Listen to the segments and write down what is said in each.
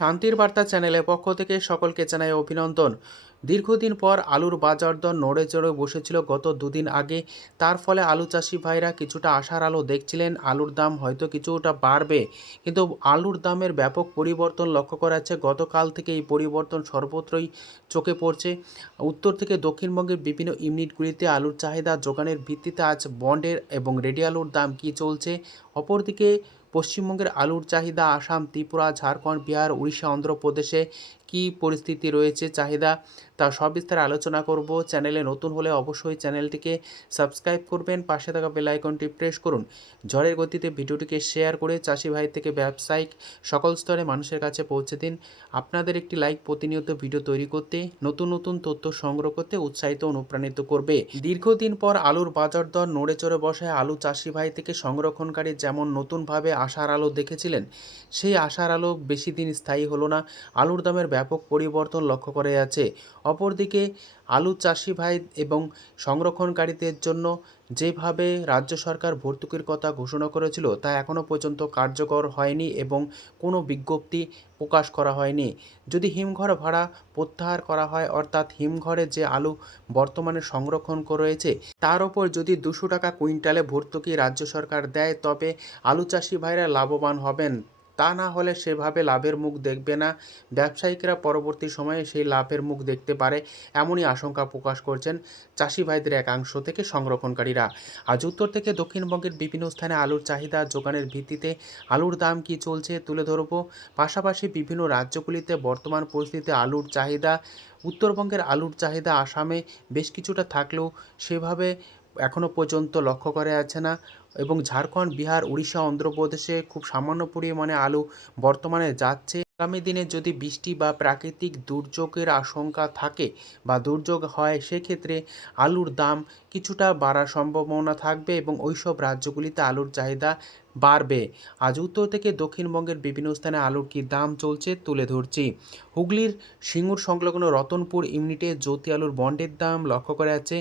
শান্তির বার্তা চ্যানেলের পক্ষ থেকে সকলকে জানাই অভিনন্দন। দীর্ঘদিন পর আলুর বাজার দর নড়ে চড়ে বসেছিল গত দুদিন আগে। তার ফলে আলু চাষি ভাইরা কিছুটা আশার আলো দেখছিলেন, আলুর দাম হয়তো কিছুটা বাড়বে। কিন্তু আলুর দামের ব্যাপক পরিবর্তন লক্ষ্য করা যাচ্ছে। গতকাল থেকে এই পরিবর্তন সর্বত্রই চোখে পড়ছে। উত্তর থেকে দক্ষিণবঙ্গের বিভিন্ন ইউনিটগুলিতে আলুর চাহিদা যোগানের ভিত্তিতে আজ বন্ডের এবং রেডি আলুর দাম কী চলছে। অপরদিকে পশ্চিমবঙ্গের আলুর চাহিদা আসাম, ত্রিপুরা, ঝাড়খণ্ড, বিহার, উড়িষ্যা, অন্ধ্রপ্রদেশে কী পরিস্থিতি রয়েছে চাহিদা, তা সবিস্তারে আলোচনা করব। চ্যানেলে নতুন হলে অবশ্যই চ্যানেলটিকে সাবস্ক্রাইব করবেন, পাশে থাকা বেল আইকনটি প্রেস করুন। ঝড়ের গতিতে ভিডিওটিকে শেয়ার করে চাষি ভাই থেকে ব্যবসায়িক সকল স্তরে মানুষের কাছে পৌঁছে দিন। আপনাদের একটি লাইক প্রতিনিয়ত ভিডিও তৈরি করতে, নতুন নতুন তথ্য সংগ্রহ করতে উৎসাহিত অনুপ্রাণিত করবে। দীর্ঘদিন পর আলুর বাজার দর নড়ে চড়ে বসায় আলু চাষি ভাই থেকে সংরক্ষণকারী যেমন নতুনভাবে আশার আলো দেখেছিলেন, সেই আশার আলো বেশি দিন স্থায়ী হলো না। আলুর দামের ব্যাপক পরিবর্তন লক্ষ্য করা যাচ্ছে। অপরদিকে আলু চাষি ভাই এবং সংরক্ষণকারীদের জন্য যেভাবে রাজ্য সরকার ভর্তুকির কথা ঘোষণা করেছিল, তা এখনও পর্যন্ত কার্যকর হয়নি এবং কোনো বিজ্ঞপ্তি প্রকাশ করা হয়নি। যদি হিমঘর ভাড়া প্রত্যাহার করা হয়, অর্থাৎ হিমঘরে যে আলু বর্তমানে সংরক্ষণ রয়েছে তার ওপর যদি 200 টাকা কুইন্টালে ভর্তুকি রাজ্য সরকার দেয়, তবে আলু চাষি ভাইরা লাভবান হবেন। তা না হলে সেভাবে লাভের মুখ দেখবে না। ব্যবসায়িকরা পরবর্তী সময়ে সেই লাভের মুখ দেখতে পারে, এমনই আশঙ্কা প্রকাশ করছেন চাষি ভাইদের একাংশ থেকে সংরক্ষণকারীরা। আজ উত্তর থেকে দক্ষিণবঙ্গের বিভিন্ন স্থানে আলুর চাহিদা যোগানের ভিত্তিতে আলুর দাম কী চলছে তুলে ধরব। পাশাপাশি বিভিন্ন রাজ্যগুলিতে বর্তমান পরিস্থিতিতে আলুর চাহিদা, উত্তরবঙ্গের আলুর চাহিদা আসামে বেশ কিছুটা থাকলেও সেভাবে এখনও পর্যন্ত লক্ষ্য করা যাচ্ছে না, এবং ঝাড়খণ্ড, বিহার, উড়িষ্যা, অন্ধ্রপ্রদেশে খুব সামান্য পরিমাণে আলু বর্তমানে যাচ্ছে। আগামী দিনে যদি বৃষ্টি বা প্রাকৃতিক দুর্যোগের আশঙ্কা থাকে বা দুর্যোগ হয়, সেক্ষেত্রে আলুর দাম কিছুটা বাড়ার সম্ভাবনা থাকবে এবং ওইসব রাজ্যগুলিতে আলুর চাহিদা বাড়বে। আজ উত্তর থেকে দক্ষিণবঙ্গের বিভিন্ন স্থানে আলুর কী দাম চলছে তুলে ধরছি। হুগলির সিঙ্গুর সংলগ্ন রতনপুর ইউনিটে জ্যোতি আলুর বন্ডের দাম লক্ষ্য করা যাচ্ছে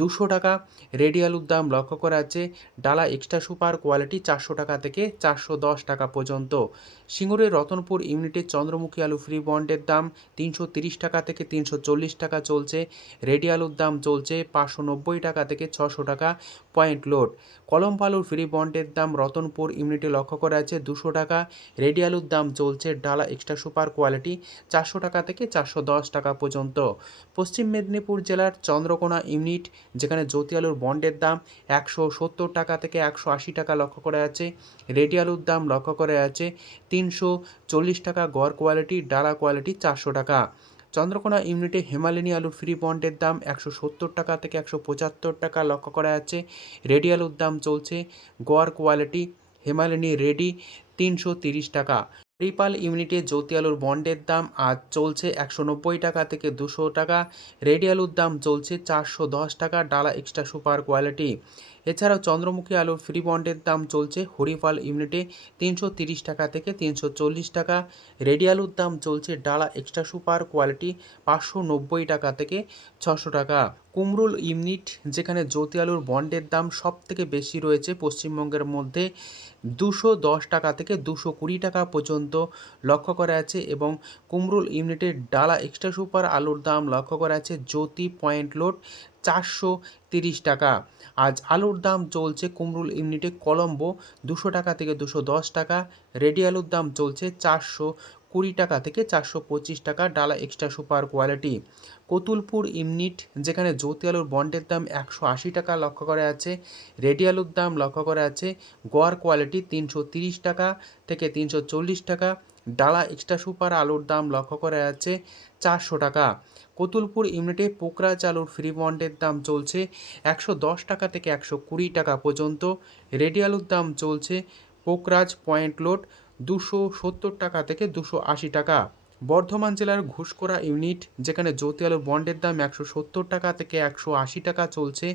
200 টাকা। রেডি আলুর দাম লক্ষ্য করা যাচ্ছে ডালা এক্সট্রা সুপার কোয়ালিটি 400 টাকা থেকে 410 টাকা পর্যন্ত। সিঙ্গুরের রতনপুর ইউনিটে চন্দ্রমুখী আলু ফ্রি বন্ডের দাম 330 টাকা থেকে 340 টাকা চলছে। রেডি আলুর দাম চলছে 590 টাকা থেকে 600 টাকা পয়েন্ট লোড। কলম্বো আলুর ফ্রি বন্ডের দাম রতনপুর ইউনিটে লক্ষ্য করা আছে 200 টাকা। রেডি আলুর দাম চলছে ডালা এক্সট্রা সুপার কোয়ালিটি 400 টাকা থেকে 410 টাকা পর্যন্ত। পশ্চিম মেদিনীপুর জেলার চন্দ্রকোনা ইউনিট, যেখানে জ্যোতি আলুর বন্ডের দাম 170 টাকা থেকে 180 টাকা লক্ষ্য করা যাচ্ছে। রেডি আলুর দাম লক্ষ্য করা যাচ্ছে 340 টাকা গড় কোয়ালিটি, ডালা কোয়ালিটি 400 টাকা। চন্দ্রকোনা ইউনিটে হেমালিনী আলুর ফ্রি বন্ডের দাম 170 টাকা থেকে 175 টাকা লক্ষ্য করা যাচ্ছে। রেডি আলুর দাম চলছে গড় কোয়ালিটি হেমালিনী রেডি 330 টাকা। রিপাল ইউনিটে জ্যোতি আলুর বন্ডের দাম আজ চলছে 190 টাকা থেকে 200 টাকা। রেডি আলুর দাম চলছে 410 টাকা, ডালা এক্সট্রা সুপার কোয়ালিটি। এছাড়াও চন্দ্রমুখী আলুর ফ্রি বন্ডের দাম চলছে হরিপাল ইউনিটে 330 টাকা থেকে 340 টাকা। রেডি আলুর দাম চলছে ডালা এক্সট্রা সুপার কোয়ালিটি 590 টাকা থেকে 600 টাকা। কুমরুল ইউনিট, যেখানে জ্যোতি আলুর বন্ডের দাম সব থেকে বেশি রয়েছে পশ্চিমবঙ্গের মধ্যে, 210 টাকা থেকে 220 টাকা পর্যন্ত লক্ষ্য করা আছে, এবং কুমরুল ইউনিটের ডালা এক্সট্রা সুপার আলুর দাম লক্ষ্য করা আছে জ্যোতি পয়েন্ট লোড 430 টাকা। আজ আলুর দাম চলছে কুমরুল ইউনিটে কলম্বো 200 টাকা থেকে 210 টাকা। রেডি আলুর দাম চলছে 420 টাকা থেকে 425 টাকা, ডালা extra super quality. Kotulpur unit, যেখানে জ্যোতি আলুর বন্ডের দাম 180 টাকা লক্ষ্য করা আছে। রেডি আলুর দাম লক্ষ্য করা আছে গড় কোয়ালিটি 330 টাকা থেকে 340 টাকা। ডালা এক্সট্রা সুপার আলুর দাম লক্ষ্য করা যাচ্ছে 400 টাকা। কতুলপুর ইউনিটে পোকরাজ আলুর ফ্রি বন্ডের দাম চলছে 110 টাকা থেকে 120 টাকা পর্যন্ত। রেডি আলুর দাম চলছে পোকরাজ পয়েন্ট লোড 270 টাকা থেকে 280 টাকা। বর্ধমান জেলার ঘুষকোড়া ইউনিট, যেখানে জ্যোতি আলুর বন্ডের দাম 170 টাকা থেকে 180 টাকা চলছে।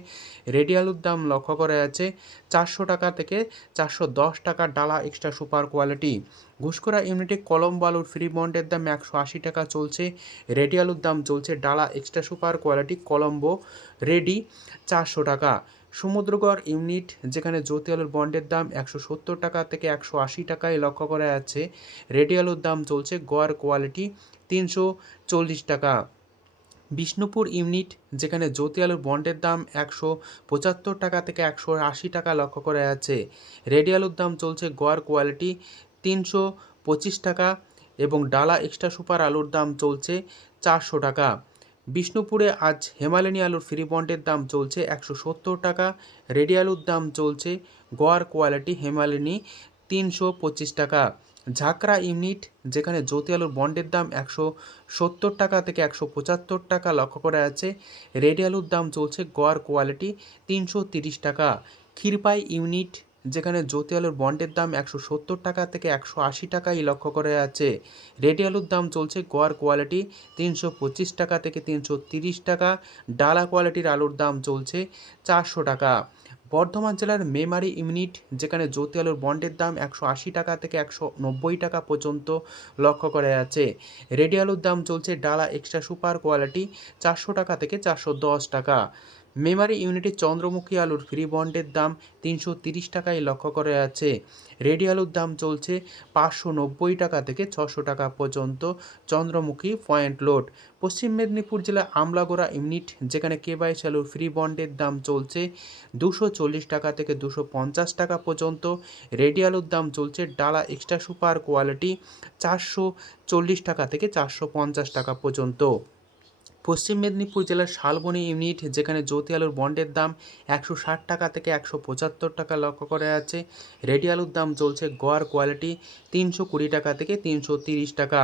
রেডি আলুর দাম লক্ষ্য করা যাচ্ছে 400 টাকা থেকে 410 টাকা, ডালা এক্সট্রা সুপার কোয়ালিটি। ঘুষকোড়া ইউনিটে কলম্বো আলুর ফ্রি বন্ডের দাম 180 টাকা চলছে। রেডি আলুর দাম চলছে ডালা extra super quality Colombo ready 400 টাকা। সমুদ্রগড় ইউনিট যেখানে জ্যোতি আলুর বন্ডের দাম 170 টাকা থেকে 180 টাকায় লক্ষ্য করা যাচ্ছে। রেডি আলুর দাম চলছে গড় কোয়ালিটি 340 টাকা। বিষ্ণুপুর ইউনিট যেখানে জ্যোতি আলুর বন্ডের দাম 175 টাকা থেকে 180 টাকা লক্ষ্য করা যাচ্ছে। রেডি আলুর দাম চলছে গড় কোয়ালিটি 325 টাকা এবং ডালা এক্সট্রা সুপার আলুর দাম চলছে 400 টাকা। বিষ্ণুপুরে আজ হেমালিনী আলুর ফ্রি বন্ডের দাম চলছে 170 টাকা। রেডি আলুর দাম চলছে গড় কোয়ালিটি হেমালিনী 325 টাকা। ঝাঁকড়া ইউনিট যেখানে জ্যোতি আলুর বন্ডের দাম 170 টাকা থেকে 175 টাকা লক্ষ্য করা যাচ্ছে। রেডি আলুর দাম চলছে গড় কোয়ালিটি 330 টাকা। ক্ষীরপাই ইউনিট যেখানে জ্যোতি আলুর বন্ডের দাম 170 টাকা থেকে 180 টাকায় লক্ষ্য করা যাচ্ছে। রেডি আলুর দাম চলছে গড় কোয়ালিটি 325 টাকা থেকে 330 টাকা। ডালা কোয়ালিটির আলুর দাম চলছে 400 টাকা। বর্ধমান জেলার মেমারি ইউনিট যেখানে জ্যোতি আলুর বন্ডের দাম 180 টাকা থেকে 190 টাকা পর্যন্ত লক্ষ্য করা যাচ্ছে। রেডি আলুর দাম চলছে ডালা এক্সট্রা সুপার কোয়ালিটি 400 টাকা থেকে 410 টাকা। মেমারি ইউনিটে চন্দ্রমুখী আলুর ফ্রি বন্ডের দাম 330 টাকায় লক্ষ্য করা যাচ্ছে। রেডি আলুর দাম চলছে 590 টাকা থেকে 600 টাকা পর্যন্ত চন্দ্রমুখী পয়েন্ট লোড। পশ্চিম মেদিনীপুর জেলা আমলাগোড়া ইউনিট যেখানে কেবাইশ আলুর ফ্রি বন্ডের দাম চলছে 240 টাকা থেকে 250 টাকা পর্যন্ত। রেডি আলুর দাম চলছে ডালা এক্সট্রা সুপার কোয়ালিটি 440 টাকা থেকে 450 টাকা পর্যন্ত। পশ্চিম মেদিনীপুর জেলার শালবনী ইউনিট যেখানে জ্যোতি আলুর বন্ডের দাম 160 টাকা থেকে 175 টাকা লক্ষ্য করা যাচ্ছে। রেডি আলুর দাম চলছে গড় কোয়ালিটি 320 টাকা থেকে 330 টাকা।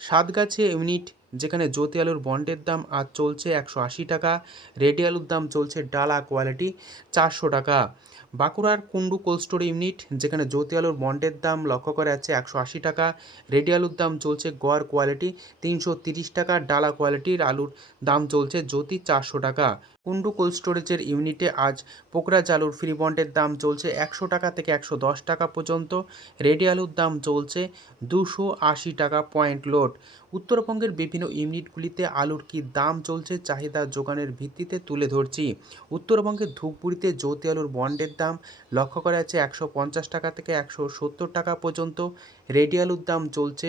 সাতগাছিয়া ইউনিট যেখানে জ্যোতি আলুর বন্ডের দাম আজ চলছে 180 টাকা। রেডি আলুর দাম চলছে ডালা কোয়ালিটি 400 টাকা। বাঁকুড়ার কুন্ডু কোল্ড স্টোর ইউনিট যেখানে জ্যোতি আলুর বন্ডের দাম লক্ষ্য করা যাচ্ছে 180 টাকা। রেডি আলুর দাম চলছে গড় কোয়ালিটি 330 টাকা। ডালা কোয়ালিটির আলুর দাম চলছে জ্যোতি 400 টাকা। কুন্ডু কোল্ড স্টোরেজের ইউনিটে আজ পোকরাজ আলুর ফ্রি বন্ডের দাম চলছে 100 টাকা থেকে 110 টাকা পর্যন্ত। রেডি আলুর দাম চলছে 280 টাকা পয়েন্ট লোড। উত্তরবঙ্গের বিভিন্ন ইউনিটগুলিতে আলুর কী দাম চলছে চাহিদা যোগানের ভিত্তিতে তুলে ধরছি। উত্তরবঙ্গের ধূপগুড়িতে জ্যোতি আলুর বন্ডের দাম লক্ষ্য করা যাচ্ছে 150 টাকা থেকে 170 টাকা পর্যন্ত। রেডি আলুর দাম চলছে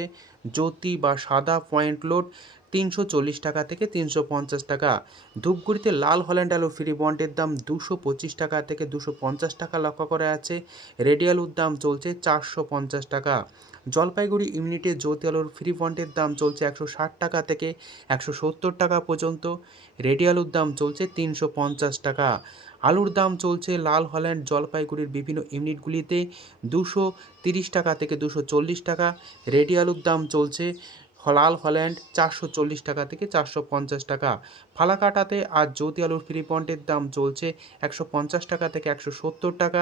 জ্যোতি বা সাদা পয়েন্ট লোড 340 টাকা থেকে 350 টাকা। ধূপগুড়িতে লাল হল্যান্ড আলু ফ্রি বন্ডের দাম 225 টাকা থেকে 250 টাকা লক্ষ্য করা আছে। রেডি আলুর দাম চলছে 450 টাকা। জলপাইগুড়ি ইউনিটে জ্যোতি আলুর ফ্রি বন্ডের দাম চলছে 160 টাকা থেকে 170 টাকা পর্যন্ত। রেডি আলুর দাম চলছে 350 টাকা। আলুর দাম চলছে লাল হল্যান্ড জলপাইগুড়ির বিভিন্ন ইউনিটগুলিতে 230 টাকা থেকে 240 টাকা। রেডি আলুর দাম চলছে লাল হল্যান্ড 440 টাকা থেকে 450 টাকা। ফালাকাটাতে আজ জ্যোতি আলুর ফ্রি বন্ডের দাম চলছে 150 টাকা থেকে 170 টাকা।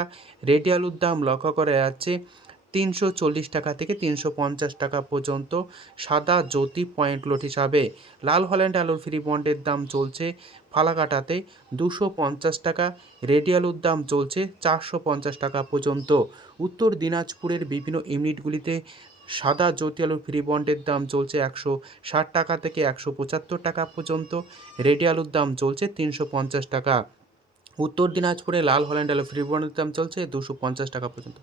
রেডি আলুর দাম লক্ষ্য করা যাচ্ছে 340 টাকা থেকে 350 টাকা পর্যন্ত সাদা জ্যোতি পয়েন্ট লোড হিসাবে। লাল হল্যান্ড আলুর ফ্রি বন্ডের দাম চলছে ফালাকাটাতে 250 টাকা। রেডি আলুর দাম চলছে 450 টাকা পর্যন্ত। উত্তর দিনাজপুরের বিভিন্ন ইউনিটগুলিতে সাদা জ্যোতি আলুর ফ্রি বন্ডের দাম চলছে 160 টাকা থেকে 175 টাকা পর্যন্ত। রেডি আলুর দাম চলছে 350 টাকা। উত্তর দিনাজপুরে লাল হল্যান্ড আলুর ফ্রি বন্ডের দাম চলছে 250 টাকা পর্যন্ত।